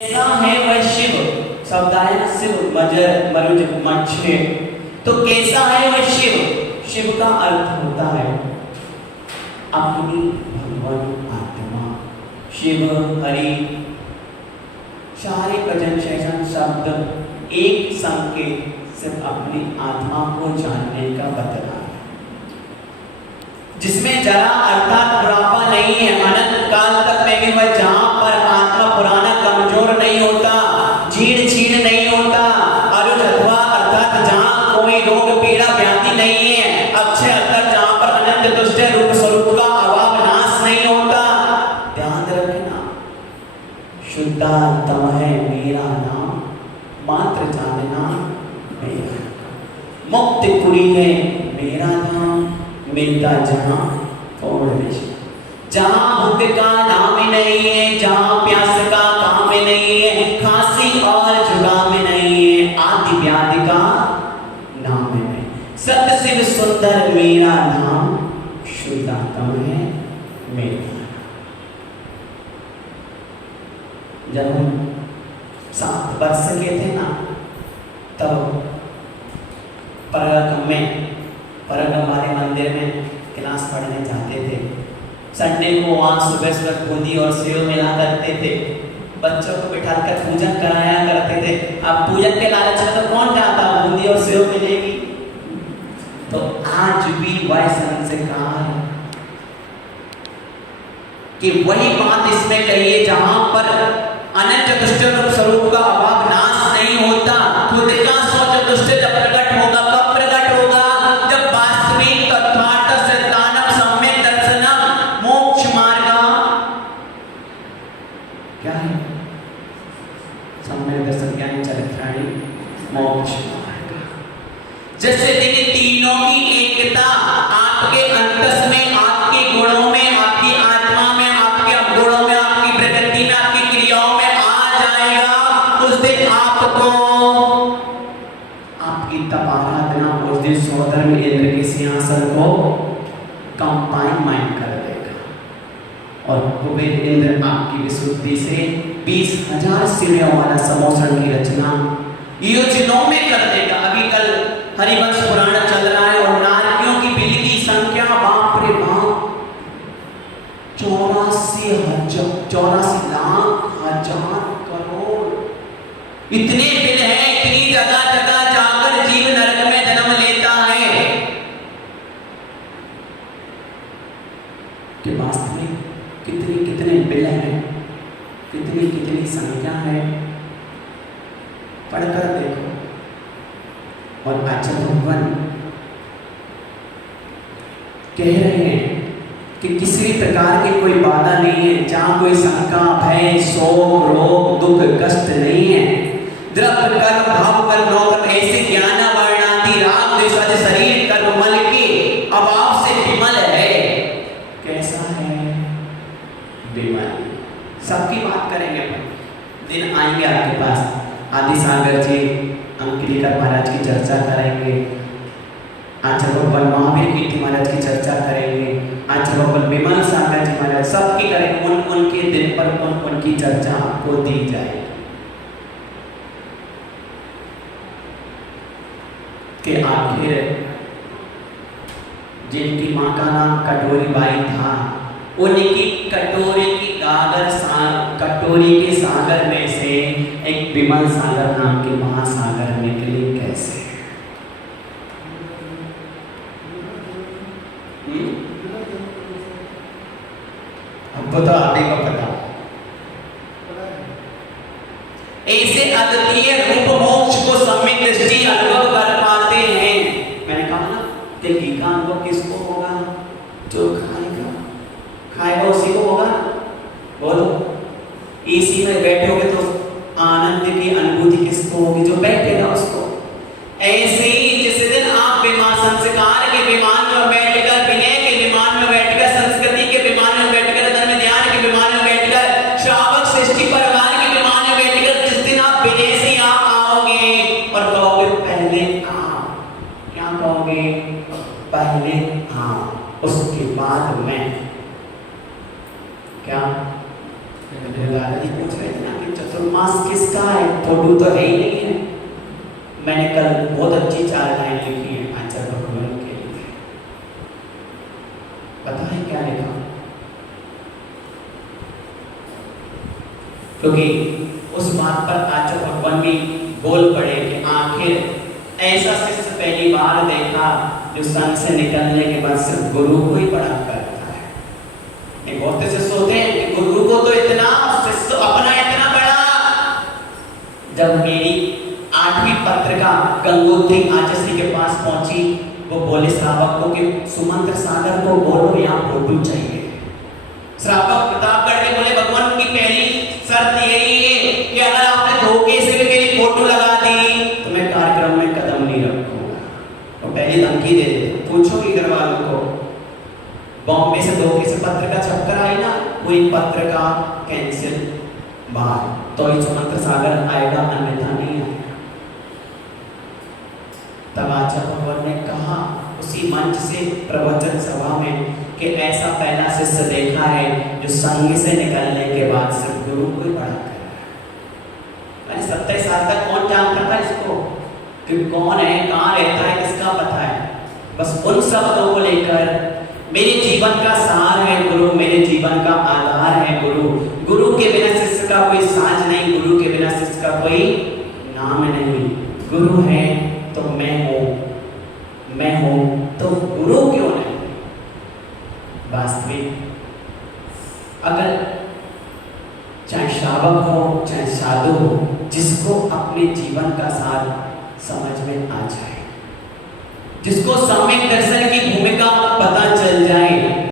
कैसा है वह शिव, शब्द आए ना शिव, मजर मरुज मच्छे, तो कैसा है वह शिव। शिव का अर्थ होता है अपनी भगवान आत्मा। शिव हरि सारे भजन शैसन शब्द एक संकेत सिर्फ अपनी आत्मा को जानने का बतला है, जिसमें जरा अर्थात बुढ़ापा नहीं है। अनंत काल तक में भी वह जहां पर आत्मा पुराना कमजोर नहीं होता, छीड़ छीड़ नहीं होता, अरुज अथवा अर्थात जहां कोई रोग पीड़ा व्याधि नहीं है, अक्षय अर्थात जहां पर अनंत दुष्ट रूप स्वरूप का अभाव नाश नहीं होता। ध्यान रखना, शुद्धात्म है मेरा नाम, मात्र जानना मेरा। मुक्तिपुरी है मेरा धाम, मिलता जहां और जहां भूख का नाम नहीं है, जहां प्यास का काम नहीं है, खांसी और जुकाम नहीं है, आदि व्याधि का नाम नहीं। सत्य शिव सुंदर मेरा नाम, शुद्धात्म है मेरा। जब हम 7 वर्ष के थे ना, तब परगम वाले मंदिर में क्लास पढ़ने जाते थे। संडे को वहाँ सुबह सुबह बूंदी और सेव मिला करते थे, बच्चों को बिठाकर पूजन कराया करते थे। अब पूजन के लालच में तो कौन जाता, बूंदी और सेव मिलेगी। तो आज भी वह संस्कार है कि वही बात इसमें कहिए, जहां पर अनंत दुष्ट रूप स्वरूप का अभाव नाश नहीं होता। खुद का स्वच्छ दुष्ट जब प्रकट होगा, कब प्रकट होगा, जब वास्तविक तत्वार्थ सिद्धांतम सम्यक दर्शनम मोक्ष मार्ग। क्या है सम्यक दर्शन, ज्ञान चरित्राणी मोक्ष मार्ग। जैसे इन तीनों की एकता आपके अंतस में, आपके गुणों में, आपकी आत्मा में, आपके अवगुणों में, आपकी प्रकृति में, आपकी क्रियाओं में आ जाएगा, उस दिन आपको आपकी तपाराधना उस दिन सोदर में इंद्र के सिंहासन को कंपाइन कर देगा, और कुबेर इंद्र आपकी विशुद्धि से 20,000 सीढ़ियों वाला समोसन की रचना योजनों में कर देगा। अभी कल हरिवंश पुराण चल रहा है, और नारकियों की बिल की संख्या बाप रे बाप 84 लाख हजार करोड़, इतने बिल है। इतनी जगह जगह जाकर जीव नरक में जन्म लेता है कि वास्तविक कितने बिल हैं, कितनी संख्या है, पढ़कर देखो। और अच्छा भगवान कह रहे हैं कि किसी भी प्रकार की कोई बाधा नहीं है, जहां कोई शंका भय शोक रोग दुख कष्ट नहीं है। द्रव्य कर्म भाव कर्म नौकर्म ऐसे ज्ञान वर्णादि राग द्वेष शरीर कर्म मल के अभाव से विमल है। कैसा है? विमल। सबकी बात करेंगे, दिन आएंगे आपके पास, आदि सागर जी अंकिलेकर महाराज की चर्चा करेंगे, आचार्य गोपाल महावीर कीर्ति महाराज की चर्चा करेंगे, आचार्य गोपाल विमल सागर जी महाराज, सबकी करेंगे। उनके दिन पर उनकी चर्चा आपको दी जाएगी कि आखिर जिनकी मां का नाम कटोरी बाई था, उनकी कटोरी की कटोरी के सागर में से एक विमल सागर नाम के महासागर निकले कैसे? हमको तो आगे का पता। ऐसे अद्वितीय रूप मोक्ष को सम्यक दृष्टि अनुभव कर पाते हैं। मैंने कहा ना कि घी का अनुभव किसको होगा? जो खाएगा उसी को होगा। बोलो, एसी में बैठोगे तो आनंद की अनुभूति किसको होगी? जो बैठेगा उसको। ऐसे ही जिस दिन आप विमान संस्कार के विमान में बैठकर, विनय के विमान में बैठकर, संस्कृति के विमान में बैठकर, धर्म ध्यान के विमान में बैठकर, श्रावक सृष्टि परिवार के विमान में बैठकर, जिस दिन आप विनय से यहाँ आओगे और कहोगे पहले आप, क्या कहोगे? पहले आप, उसके बाद मैं। क्या दादाजी पूछ रहे थे ना कि चतुर्थ पास किसका है? फोटो तो है ही नहीं है। मैंने कल बहुत अच्छी 4 लाइन लिखी है आचार्य भगवान के लिए। पता है क्या लिखा? क्योंकि उस बात पर आचार्य भगवान भी बोल पड़े कि आखिर ऐसा शिष्य पहली बार देखा जो संघ से निकलने के बाद सिर्फ गुरु को ही पढ़ा करता है। बहुत से सोचते हैं कि गुरु को तो इतना, शिष्य अपना इतना बड़ा। जब मेरी 8वीं पत्रिका गंगोत्री आचार्य श्री के पास पहुंची, वो बोले श्रावक को कि सुमंत्र सागर को बोलो यहाँ फोटो चाहिए। श्रावक किताब करके बोले भगवान की पहली शर्त यही है कि अगर आपने धोखे से भी मेरी फोटो लगा दी तो मैं कार्यक्रम में कदम नहीं रखूंगा। तो पहली धमकी दे देते। पूछो इधर वालों को, बॉम्बे से धोखे से पत्रिका छपकर आई ना, वही पत्रिका कैंसिल बाहर, तो ही सुमंत्र सागर आएगा, अन्यथा नहीं आएगा। तब आचार्य भगवान ने कहा उसी मंच से प्रवचन सभा में कि ऐसा पहला शिष्य देखा है जो संघ से निकलने के बाद सिर्फ गुरु को ही पढ़ा कर रहा है। 27 साल तक कौन जानता था इसको कि कौन है, कहाँ रहता है, किसका पता है? बस उन शब्दों को लेकर मेरे जीवन का सार है गुरु, मेरे जीवन का आधार है गुरु। गुरु के बिना शिष्य का कोई साज नहीं, गुरु के बिना शिष्य का कोई नाम नहीं। गुरु है तो मैं हूं तो गुरु क्यों नहीं? वास्तविक अगर चाहे श्रावक हो चाहे साधु हो, जिसको अपने जीवन का सार समझ में आ जाए, जिसको सम्यक दर्शन की